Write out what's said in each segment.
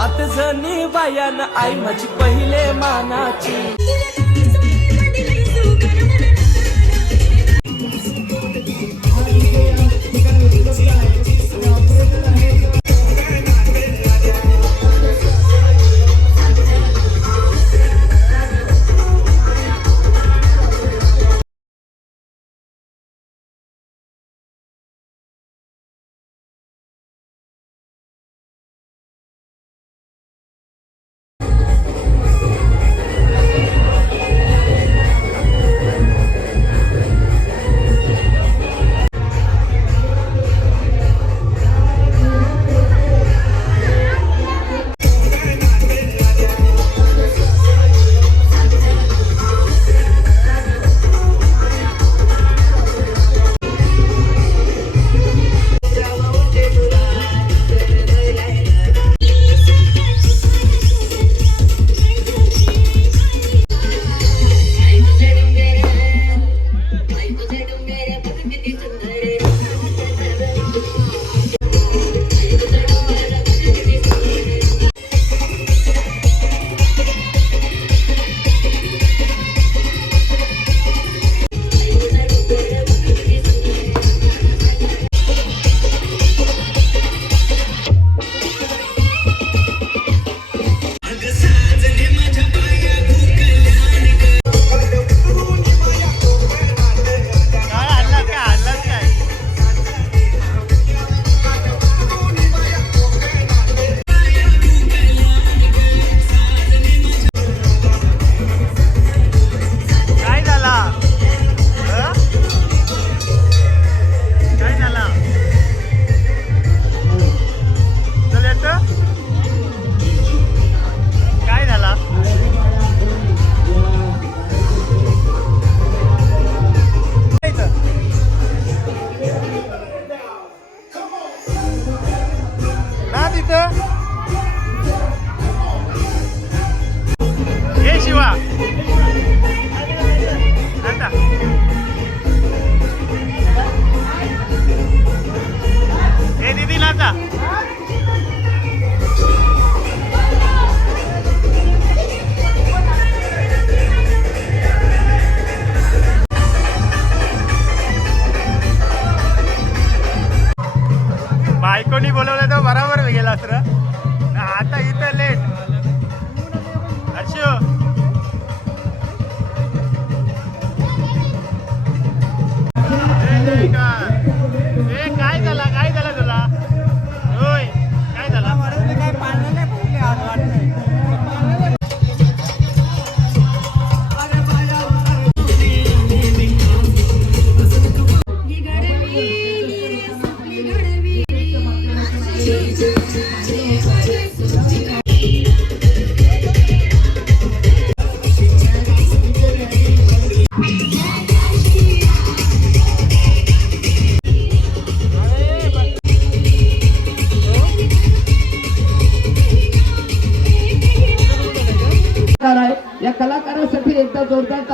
सात जणी बायान आई माझी पहिले मानाची.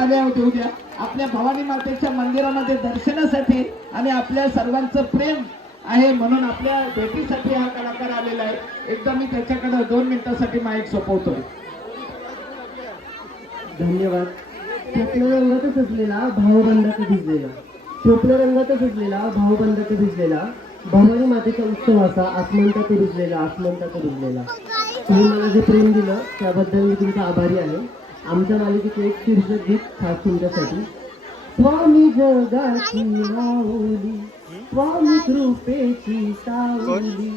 जोरदार ताल्या उद्या आपल्या भवानी मातेच्या मंदिरामध्ये दर्शनासाठी आणि आपल्या सर्वांचं प्रेम आहे म्हणून आपल्या भेटीसाठी हा कलाकार आलेला आहे. एकदा मी त्याच्याकडे दोन मिनिटासाठी माईक सोपवतोय. धन्यवाद. चोपल्या रंगातच असलेला भावबंधाचा भिजलेला. चोपल्या रंगातच असलेला भावबंधाचा भिजलेला. भवानी मातेचा उत्सव असा आसमंतात रुजलेला आसमंतात रुजलेला तुम्ही मला जे प्रेम दिलं त्याबद्दल मी तुमचा आभारी आहे. आमच्या मालिकेचे एक शीर्षक गीत खास तुमच्यासाठी. स्वामी जगाची माऊली स्वामी कृपेची सावली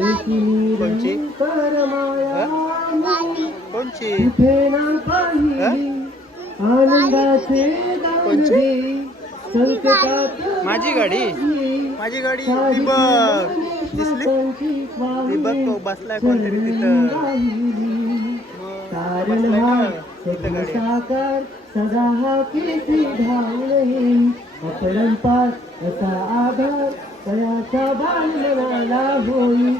एकी निरंतर माया कोणची? कुठे ना पाहिली आनंदाचे दांडे संकटात माझी गाडी. माझी गाडी. बघ. दिसली? तो बसलाय कोणतरी तिथं. कारण हा साकार सदा हा केसी धावणे अपरंपार असा आधार तयाचा बांधणाला होई.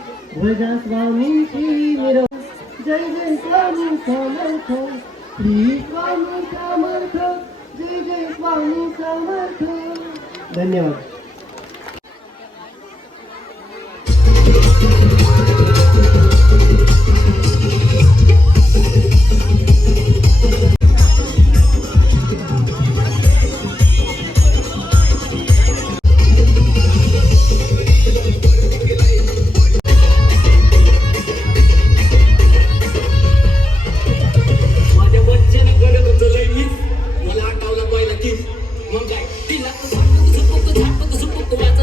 ध्वजा स्वामीची मिरव. जय जय स्वामी समर्थ श्री स्वामी समर्थ जय जय स्वामी समर्थ. धन्यवाद. Thank you. one guy. Tila, pagkakasupport, the pagkakasupport,